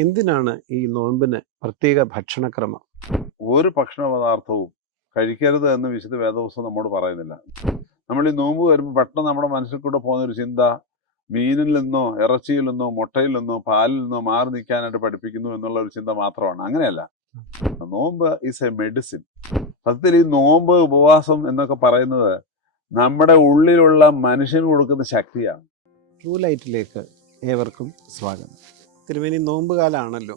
എന്തിനാണ് ഈ നോമ്പിന് പ്രത്യേക ഭക്ഷണക്രമം? ഒരു ഭക്ഷണ പദാർത്ഥവും കഴിക്കരുത് എന്ന് വിശുദ്ധ വേദപുസ്തകം നമ്മോട് പറയുന്നില്ല. നമ്മൾ ഈ നോമ്പ് വരുമ്പോൾ പെട്ടെന്ന് നമ്മുടെ മനസ്സിൽ കൂടെ പോകുന്ന ഒരു ചിന്ത മീനിൽ നിന്നോ ഇറച്ചിയിൽ നിന്നോ മുട്ടയിൽ നിന്നോ പാലിൽ നിന്നോ മാറി നിൽക്കാനായിട്ട് പഠിപ്പിക്കുന്നു എന്നുള്ള ഒരു ചിന്ത മാത്രമാണ്. അങ്ങനെയല്ല. നോമ്പ് ഈസ് എ മെഡിസിൻ. സത്യത്തിൽ ഈ നോമ്പ് ഉപവാസം എന്നൊക്കെ പറയുന്നത് നമ്മുടെ ഉള്ളിലുള്ള മനുഷ്യന് കൊടുക്കുന്ന ശക്തിയാണ്. ട്രൂ ലൈറ്റിലേക്ക് ഏവർക്കും സ്വാഗതം. തിരുമേനി, നോമ്പ് കാലമാണല്ലോ.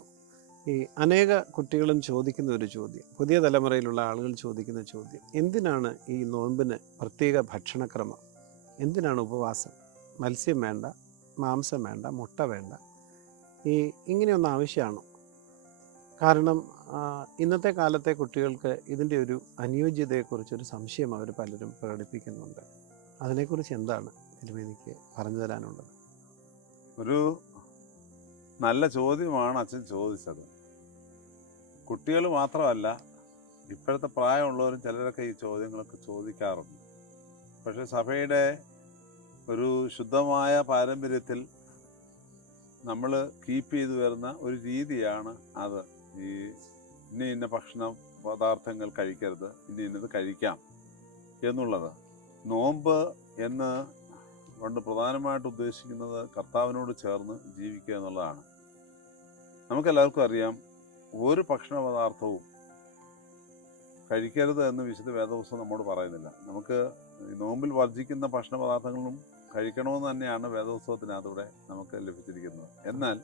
ഈ അനേക കുട്ടികളും ചോദിക്കുന്ന ഒരു ചോദ്യം, പുതിയ തലമുറയിലുള്ള ആളുകൾ ചോദിക്കുന്ന ചോദ്യം, എന്തിനാണ് ഈ നോമ്പിന് പ്രത്യേക ഭക്ഷണക്രമം? എന്തിനാണ് ഉപവാസം? മത്സ്യം വേണ്ട, മാംസം വേണ്ട, മുട്ട വേണ്ട, ഇങ്ങനെയൊന്നും ആവശ്യമാണോ? കാരണം ഇന്നത്തെ കാലത്തെ കുട്ടികൾക്ക് ഇതിൻ്റെ ഒരു അനുയോജ്യതയെക്കുറിച്ചൊരു സംശയം അവർ പലരും പ്രകടിപ്പിക്കുന്നുണ്ട്. അതിനെക്കുറിച്ച് എന്താണ് തിരുമേനിക്ക് പറഞ്ഞു തരാനുള്ളത്? ഒരു നല്ല ചോദ്യമാണ് അച്ഛൻ ചോദിച്ചത്. കുട്ടികൾ മാത്രമല്ല, ഇപ്പോഴത്തെ പ്രായമുള്ളവരും ചിലരൊക്കെ ഈ ചോദ്യങ്ങളൊക്കെ ചോദിക്കാറുണ്ട്. പക്ഷെ സഭയുടെ ഒരു ശുദ്ധമായ പാരമ്പര്യത്തിൽ നമ്മൾ കീപ്പ് ചെയ്തു വരുന്ന ഒരു രീതിയാണ് അത്. ഈ ഇന്ന ഭക്ഷണ പദാർത്ഥങ്ങൾ കഴിക്കരുത്, ഇന്നത് കഴിക്കാം എന്നുള്ളത്. നോമ്പ് എന്ന് കൊണ്ട് പ്രധാനമായിട്ട് ഉദ്ദേശിക്കുന്നത് കർത്താവിനോട് ചേർന്ന് ജീവിക്കുക എന്നുള്ളതാണ്. നമുക്കെല്ലാവർക്കും അറിയാം, ഒരു ഭക്ഷണ പദാർത്ഥവും കഴിക്കരുത് എന്ന് വിശുദ്ധ വേദപുസ്തകം നമ്മോട് പറയുന്നില്ല. നമുക്ക് നോമ്പിൽ വർജിക്കുന്ന ഭക്ഷണ പദാർത്ഥങ്ങളും കഴിക്കണമെന്ന് തന്നെയാണ് വേദപുസ്തകത്തിനകത്തൂടെ നമുക്ക് ലഭിച്ചിരിക്കുന്നത്. എന്നാൽ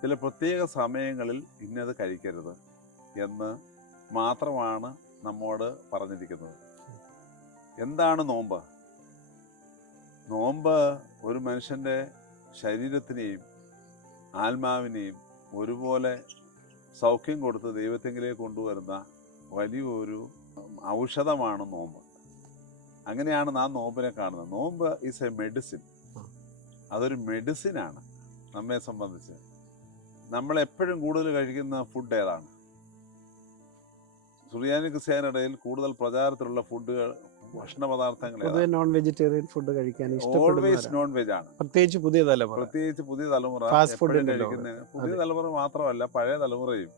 ചില പ്രത്യേക സമയങ്ങളിൽ ഇന്നത് കഴിക്കരുത് എന്ന് മാത്രമാണ് നമ്മോട് പറഞ്ഞിരിക്കുന്നത്. എന്താണ് നോമ്പ്? നോമ്പ് ഒരു മനുഷ്യൻ്റെ ശരീരത്തിനെയും ആത്മാവിനെയും ഒരുപോലെ സൗഖ്യം കൊടുത്ത് ദൈവത്തെങ്കിലേക്ക് കൊണ്ടുവരുന്ന വലിയൊരു ഔഷധമാണ് നോമ്പ്. അങ്ങനെയാണ് നാം നോമ്പിനെ കാണുന്നത്. നോമ്പ് ഈസ് എ മെഡിസിൻ. അതൊരു മെഡിസിനാണ് നമ്മെ സംബന്ധിച്ച്. നമ്മളെപ്പോഴും കൂടുതൽ കഴിക്കുന്ന ഫുഡ് ഏതാണ്? സുറിയാനി ക്രിസ്ത്യാനിടയിൽ കൂടുതൽ പ്രചാരത്തിലുള്ള ഫുഡുകൾ, ഭക്ഷണ പദാർത്ഥങ്ങൾ നോൺ വെജിറ്റേറിയൻ ഫുഡ് കഴിക്കാൻ ഓൾവേസ് നോൺ വെജ് ആണ്. പ്രത്യേകിച്ച് പുതിയ തലമുറ കഴിക്കുന്ന പുതിയ തലമുറ മാത്രമല്ല, പഴയ തലമുറയും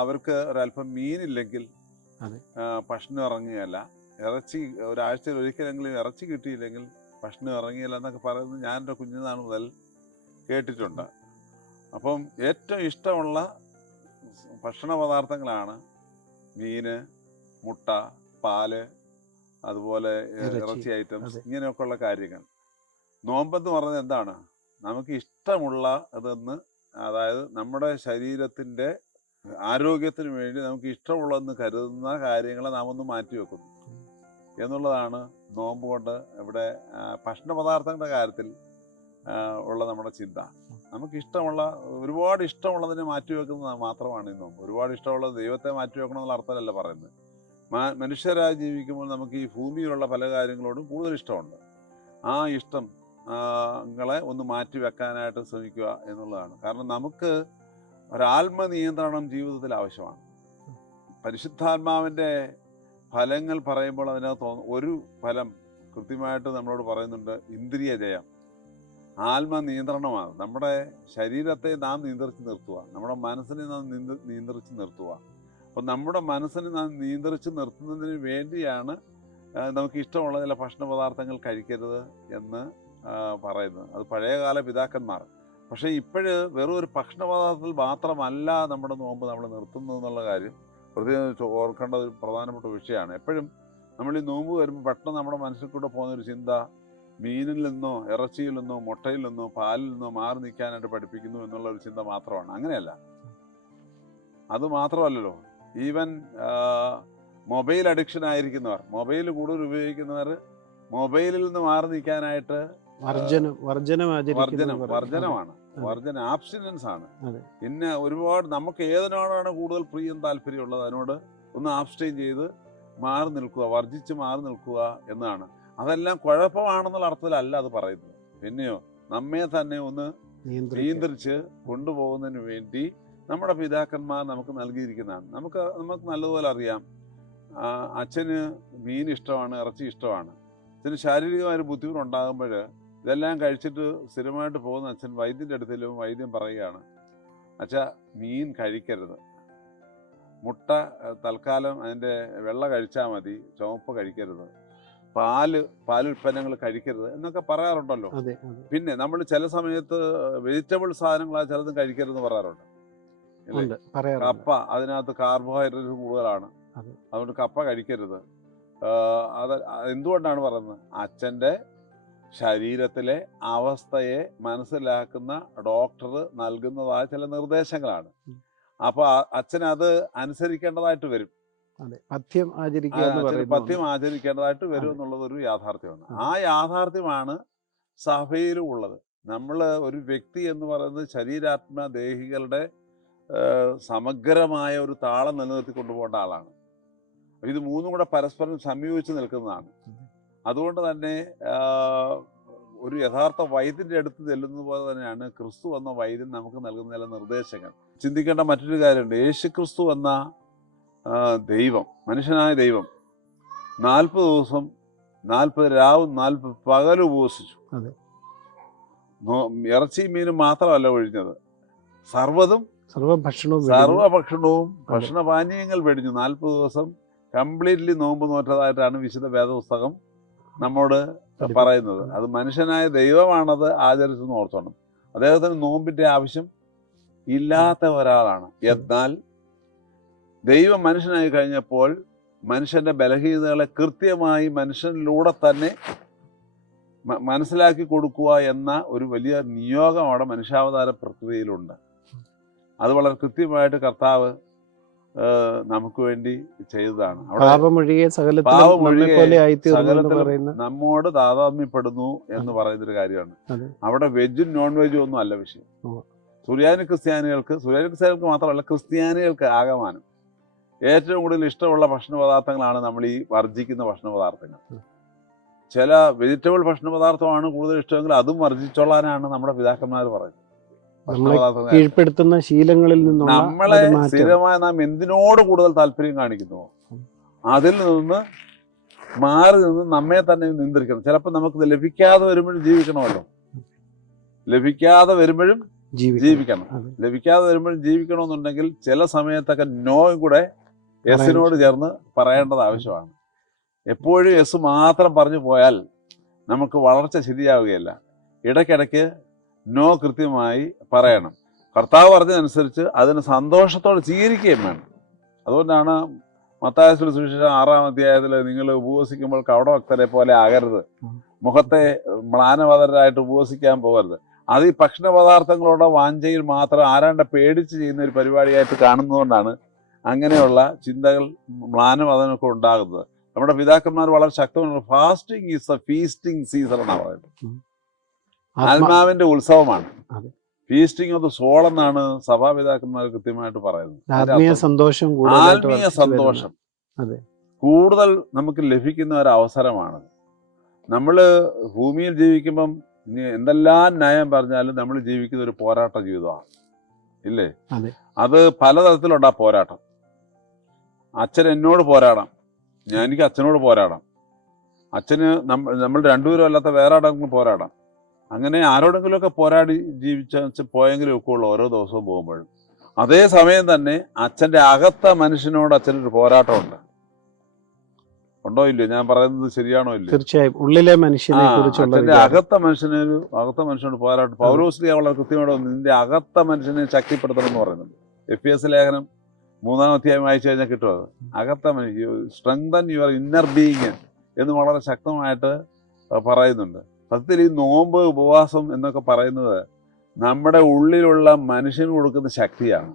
അവർക്ക് ഒരല്പം മീനില്ലെങ്കിൽ ഭക്ഷണം ഇറങ്ങുകയല്ല. ഇറച്ചി ഒരാഴ്ചയിൽ ഒരിക്കലെങ്കിലും ഇറച്ചി കിട്ടിയില്ലെങ്കിൽ ഭക്ഷണം ഇറങ്ങിയില്ല എന്നൊക്കെ പറയുന്നത് ഞാൻ എൻ്റെ കുഞ്ഞുനാൾ മുതൽ കേട്ടിട്ടുണ്ട്. അപ്പം ഏറ്റവും ഇഷ്ടമുള്ള ഭക്ഷണ പദാർത്ഥങ്ങളാണ് മീന്, മുട്ട, പാല്, അതുപോലെ ഇറച്ചി ഐറ്റംസ്, ഇങ്ങനെയൊക്കെയുള്ള കാര്യങ്ങൾ. നോമ്പെന്ന് പറഞ്ഞത് എന്താണ്? നമുക്ക് ഇഷ്ടമുള്ള ഇതെന്ന്, അതായത് നമ്മുടെ ശരീരത്തിൻ്റെ ആരോഗ്യത്തിന് വേണ്ടി നമുക്ക് ഇഷ്ടമുള്ളതെന്ന് കരുതുന്ന കാര്യങ്ങളെ നാം ഒന്ന് മാറ്റിവെക്കുന്നു എന്നുള്ളതാണ് നോമ്പ് കൊണ്ട് ഇവിടെ ഭക്ഷണ പദാർത്ഥങ്ങളുടെ കാര്യത്തിൽ ഉള്ള നമ്മുടെ ചിന്ത. നമുക്ക് ഇഷ്ടമുള്ള, ഒരുപാട് ഇഷ്ടമുള്ളതിനെ മാറ്റിവെക്കുന്നത് മാത്രമാണ് ഈ നോമ്പ്. ഒരുപാട് ഇഷ്ടമുള്ളത് ദൈവത്തെ മാറ്റിവെക്കണമെന്നുള്ള അർത്ഥമല്ല പറയുന്നത്. മനുഷ്യരായി ജീവിക്കുമ്പോൾ നമുക്ക് ഈ ഭൂമിയിലുള്ള പല കാര്യങ്ങളോടും കൂടുതൽ ഇഷ്ടമുണ്ട്. ആ ഇഷ്ടങ്ങളെ ഒന്ന് മാറ്റി വെക്കാനായിട്ട് ശ്രമിക്കുക എന്നുള്ളതാണ്. കാരണം നമുക്ക് ഒരാത്മനിയന്ത്രണം ജീവിതത്തിൽ ആവശ്യമാണ്. പരിശുദ്ധാത്മാവിൻ്റെ ഫലങ്ങൾ പറയുമ്പോൾ അതിനകത്ത് ഒരു ഫലം കൃത്യമായിട്ട് നമ്മളോട് പറയുന്നുണ്ട്: ഇന്ദ്രിയ ജയം, ആത്മനിയന്ത്രണമാണ്. നമ്മുടെ ശരീരത്തെ നാം നിയന്ത്രിച്ച് നിർത്തുക, നമ്മുടെ മനസ്സിനെ നാം നിയന്ത്രിച്ച് നിർത്തുക. അപ്പം നമ്മുടെ മനസ്സിനെ നാം നിയന്ത്രിച്ച് നിർത്തുന്നതിന് വേണ്ടിയാണ് നമുക്ക് ഇഷ്ടമുള്ള ചില ഭക്ഷണ പദാർത്ഥങ്ങൾ കഴിക്കരുത് എന്ന് പറയുന്നത്. അത് പഴയകാല പിതാക്കന്മാർ. പക്ഷേ ഇപ്പോഴ് വെറും ഒരു ഭക്ഷണ പദാർത്ഥത്തിൽ മാത്രമല്ല നമ്മുടെ നോമ്പ് നമ്മൾ നിർത്തുന്നത് എന്നുള്ള കാര്യം പ്രത്യേകം ഓർക്കേണ്ട ഒരു പ്രധാനപ്പെട്ട വിഷയമാണ്. എപ്പോഴും നമ്മൾ ഈ നോമ്പ് വരുമ്പോൾ പെട്ടെന്ന് നമ്മുടെ മനസ്സിൽ കൂടെ പോകുന്നൊരു ചിന്ത മീനിൽ നിന്നോ ഇറച്ചിയിൽ നിന്നോ മുട്ടയിൽ നിന്നോ പാലിൽ നിന്നോ മാറി നിൽക്കാനായിട്ട് പഠിപ്പിക്കുന്നു എന്നുള്ള ഒരു ചിന്ത മാത്രമാണ്. അങ്ങനെയല്ല. അതുമാത്രമല്ലല്ലോ, ഈവൻ മൊബൈൽ അഡിക്ഷൻ ആയിരിക്കുന്നവർ, മൊബൈൽ കൂടുതൽ ഉപയോഗിക്കുന്നവർ മൊബൈലിൽ നിന്ന് മാറി നിൽക്കാനായിട്ട് വർജനം, ആബ്സ്റ്റിനൻസ് ആണ്. പിന്നെ ഒരുപാട് നമുക്ക് ഏതിനോടാണ് കൂടുതൽ പ്രിയം താല്പര്യമുള്ളത് അതിനോട് ഒന്ന് ആബ്സ്റ്റെയിൻ ചെയ്ത് മാറി നിൽക്കുക, വർജിച്ച് മാറി നിൽക്കുക എന്നാണ്. അതെല്ലാം കുഴപ്പമാണെന്നുള്ള അർത്ഥത്തിലല്ല അത് പറയുന്നത്. പിന്നെയോ നമ്മെ തന്നെ ഒന്ന് നിയന്ത്രിച്ച് കൊണ്ടുപോകുന്നതിന് വേണ്ടി നമ്മുടെ പിതാക്കന്മാർ നമുക്ക് നൽകിയിരിക്കുന്നതാണ്. നമുക്ക് നല്ലതുപോലെ അറിയാം, അച്ഛന് മീൻ ഇഷ്ടമാണ്, ഇറച്ചി ഇഷ്ടമാണ്. അച്ഛന് ശാരീരികമായൊരു ബുദ്ധിമുട്ടുണ്ടാകുമ്പോൾ ഇതെല്ലാം കഴിച്ചിട്ട് സ്ഥിരമായിട്ട് പോകുന്ന അച്ഛൻ വൈദ്യൻ്റെ അടുത്തേലും വൈദ്യം പറയുകയാണ്, അച്ഛാ മീൻ കഴിക്കരുത്, മുട്ട തൽക്കാലം അതിൻ്റെ വെള്ള കഴിച്ചാൽ മതി, ചുവപ്പ് കഴിക്കരുത്, പാലുൽപ്പന്നങ്ങൾ കഴിക്കരുത് എന്നൊക്കെ പറയാറുണ്ടല്ലോ. പിന്നെ നമ്മൾ ചില സമയത്ത് വെജിറ്റബിൾ സാധനങ്ങളാ ചിലതും കഴിക്കരുതെന്ന് പറയാറുണ്ട്. കപ്പ, അതിനകത്ത് കാർബോഹൈഡ്രേറ്റ് കൂടുതലാണ്, അതുകൊണ്ട് കപ്പ കഴിക്കരുത്. അത് എന്തുകൊണ്ടാണ് പറയുന്നത്? അച്ഛൻ്റെ ശരീരത്തിലെ അവസ്ഥയെ മനസ്സിലാക്കുന്ന ഡോക്ടർ നൽകുന്നതായ ചില നിർദ്ദേശങ്ങളാണ്. അപ്പൊ അച്ഛൻ അത് അനുസരിക്കേണ്ടതായിട്ട് വരും, പഥ്യം ആചരിക്കേണ്ടതായിട്ട് വരും എന്നുള്ളത് ഒരു യാഥാർത്ഥ്യമാണ്. ആ യാഥാർത്ഥ്യമാണ് സഭയിലും ഉള്ളത്. നമ്മൾ ഒരു വ്യക്തി എന്ന് പറയുന്നത് ശരീരാത്മദേഹികളുടെ സമഗ്രമായ ഒരു താളം നിലനിർത്തി കൊണ്ടുപോകേണ്ട ആളാണ്. ഇത് മൂന്നും കൂടെ പരസ്പരം സംയോജിച്ച് നിൽക്കുന്നതാണ്. അതുകൊണ്ട് തന്നെ ഒരു യഥാർത്ഥ വൈദ്യന്റെ അടുത്ത് ചെല്ലുന്നത് പോലെ തന്നെയാണ് ക്രിസ്തു എന്ന വൈദ്യൻ നമുക്ക് നൽകുന്ന ചില നിർദ്ദേശങ്ങൾ. ചിന്തിക്കേണ്ട മറ്റൊരു കാര്യമുണ്ട്. യേശു ക്രിസ്തു എന്ന ദൈവം, മനുഷ്യനായ ദൈവം 40 ദിവസം 40 രാവും 40 പകലും ഉപവസിച്ചു. ഇറച്ചിയും മീനും മാത്രമല്ല ഒഴിഞ്ഞത്, സർവഭക്ഷണവും ഭക്ഷണപാനീയങ്ങൾ വെടിഞ്ഞു. 40 ദിവസം കംപ്ലീറ്റ്ലി നോമ്പ് നോറ്റതായിട്ടാണ് വിശുദ്ധ വേദപുസ്തകം നമ്മോട് പറയുന്നത്. അത് മനുഷ്യനായ ദൈവമാണത് ആചരിച്ചെന്ന് ഓർത്തോണം. അദ്ദേഹത്തിന് നോമ്പിന്റെ ആവശ്യം ഇല്ലാത്ത ഒരാളാണ്. എന്നാൽ ദൈവം മനുഷ്യനായി കഴിഞ്ഞപ്പോൾ മനുഷ്യന്റെ ബലഹീനതകളെ കൃത്യമായി മനുഷ്യനിലൂടെ തന്നെ മനസ്സിലാക്കി കൊടുക്കുക എന്ന ഒരു വലിയ നിയോഗം അവിടെ മനുഷ്യാവതാര പ്രക്രിയയിലുണ്ട്. അത് വളരെ കൃത്യമായിട്ട് കർത്താവ് നമുക്ക് വേണ്ടി ചെയ്തതാണ്. നമ്മോട് താതാത്മ്യപ്പെടുന്നു എന്ന് പറയുന്നൊരു കാര്യമാണ്. അവിടെ വെജും നോൺ വെജും ഒന്നും അല്ല വിഷയം. സുറിയാനി ക്രിസ്ത്യാനികൾക്ക് മാത്രമല്ല, ക്രിസ്ത്യാനികൾക്ക് ആകമാനം ഏറ്റവും കൂടുതൽ ഇഷ്ടമുള്ള ഭക്ഷണ പദാർത്ഥങ്ങളാണ് നമ്മൾ ഈ വർജിക്കുന്ന ഭക്ഷണ പദാർത്ഥങ്ങൾ. ചില വെജിറ്റബിൾ ഭക്ഷണ പദാർത്ഥമാണ് കൂടുതൽ ഇഷ്ടമെങ്കിൽ അതും വർജിച്ചോളാനാണ് നമ്മുടെ പിതാക്കന്മാർ പറയുന്നത്. കീഴ്പ്പെടുത്തുന്ന ശീലങ്ങളിൽ നിന്നും നമ്മളെ സ്ഥിരമായി നാം എന്തിനോട് കൂടുതൽ താല്പര്യം കാണിക്കുന്നുവോ അതിൽ നിന്ന് മാറി നിന്ന് നമ്മെ തന്നെ നിയന്ത്രിക്കണം. ചിലപ്പോൾ നമുക്ക് ലഭിക്കാതെ വരുമ്പോഴും ജീവിക്കണമല്ലോ, ലഭിക്കാതെ വരുമ്പോഴും ജീവിക്കണം. ലഭിക്കാതെ വരുമ്പോഴും ജീവിക്കണമെന്നുണ്ടെങ്കിൽ ചില സമയത്തൊക്കെ നോയും കൂടെ എസിനോട് ചേർന്ന് പറയേണ്ടത് ആവശ്യമാണ്. എപ്പോഴും എസ് മാത്രം പറഞ്ഞു പോയാൽ നമുക്ക് വളർച്ച ശരിയാവുകയില്ല. ഇടയ്ക്കിടയ്ക്ക് നോ കൃത്യമായി പറയണം. കർത്താവ് പറഞ്ഞതനുസരിച്ച് അതിന് സന്തോഷത്തോടെ സ്വീകരിക്കുകയും വേണം. അതുകൊണ്ടാണ് മത്തായി സുവിശേഷം 6-ാം അധ്യായത്തിൽ നിങ്ങൾ ഉപവസിക്കുമ്പോൾ കവടഭക്തരെ പോലെ ആകരുത്, മുഖത്തെ മ്ലാനവതരായിട്ട് ഉപവസിക്കാൻ പോകരുത്. അത് ഈ ഭക്ഷണ പദാർത്ഥങ്ങളുടെ വാഞ്ചയിൽ മാത്രം ആരാണ്ട് പേടിച്ച് ചെയ്യുന്ന ഒരു പരിപാടിയായിട്ട് കാണുന്നതുകൊണ്ടാണ് അങ്ങനെയുള്ള ചിന്തകൾ മ്ലാനവതനൊക്കെ ഉണ്ടാകുന്നത്. നമ്മുടെ പിതാക്കന്മാർ വളരെ ശക്തമാണ്. Fasting is A feasting season എന്നാണ് പറയുന്നത്. ആത്മാവിന്റെ ഉത്സവമാണ്. ഫീസ്റ്റിംഗ് ഓഫ് ദ സോൾ എന്നാണ് സഭാപിതാക്കന്മാർ കൃത്യമായിട്ട് പറയുന്നത്. ആത്മീയ സന്തോഷം കൂടുതൽ നമുക്ക് ലഭിക്കുന്ന ഒരു അവസരമാണ്. നമ്മൾ ഭൂമിയിൽ ജീവിക്കുമ്പം എന്തെല്ലാം ന്യായം പറഞ്ഞാലും നമ്മൾ ജീവിക്കുന്ന ഒരു പോരാട്ട ജീവിതമാണ്, ഇല്ലേ? അത് പലതരത്തിലുണ്ട് ആ പോരാട്ടം. അച്ഛൻ എന്നോട് പോരാടാം, എനിക്ക് അച്ഛനോട് പോരാടാം, അച്ഛന് നമ്മൾ രണ്ടുപേരും അല്ലാത്ത വേറെ ആരെങ്കിലും പോരാടാം. അങ്ങനെ ആരോടെങ്കിലുമൊക്കെ പോരാടി ജീവിച്ച പോയെങ്കിലും ഒക്കെ ഉള്ളു ഓരോ ദിവസവും പോകുമ്പോഴും. അതേ സമയം തന്നെ അച്ഛൻ്റെ അകത്ത മനുഷ്യനോട് അച്ഛനൊരു പോരാട്ടമുണ്ട്. ഉണ്ടോ ഇല്ലയോ? ഞാൻ പറയുന്നത് ശരിയാണോ ഇല്ലയോ? തീർച്ചയായും ഉള്ളിലെ മനുഷ്യനെ അച്ഛൻ്റെ അകത്ത മനുഷ്യനോട് പോരാട്ടം. പൗലോസ്ലീഹ വളരെ കൃത്യമായിട്ട് നിന്റെ അകത്ത മനുഷ്യനെ ശക്തിപ്പെടുത്തണം എന്ന് പറയുന്നുണ്ട്. എഫേസ്യ ലേഖനം 3-ാം അധ്യായം വായിച്ചു കഴിഞ്ഞാൽ കിട്ടും. അത് അകത്ത മനുഷ്യ സ്ട്രെങ്തൻ യുവർ ഇന്നർ ബീയിങ് എന്ന് വളരെ ശക്തമായിട്ട് പറയുന്നുണ്ട്. സത്യത്തിൽ ഈ നോമ്പ് ഉപവാസം എന്നൊക്കെ പറയുന്നത് നമ്മുടെ ഉള്ളിലുള്ള മനുഷ്യന് കൊടുക്കുന്ന ശക്തിയാണ്.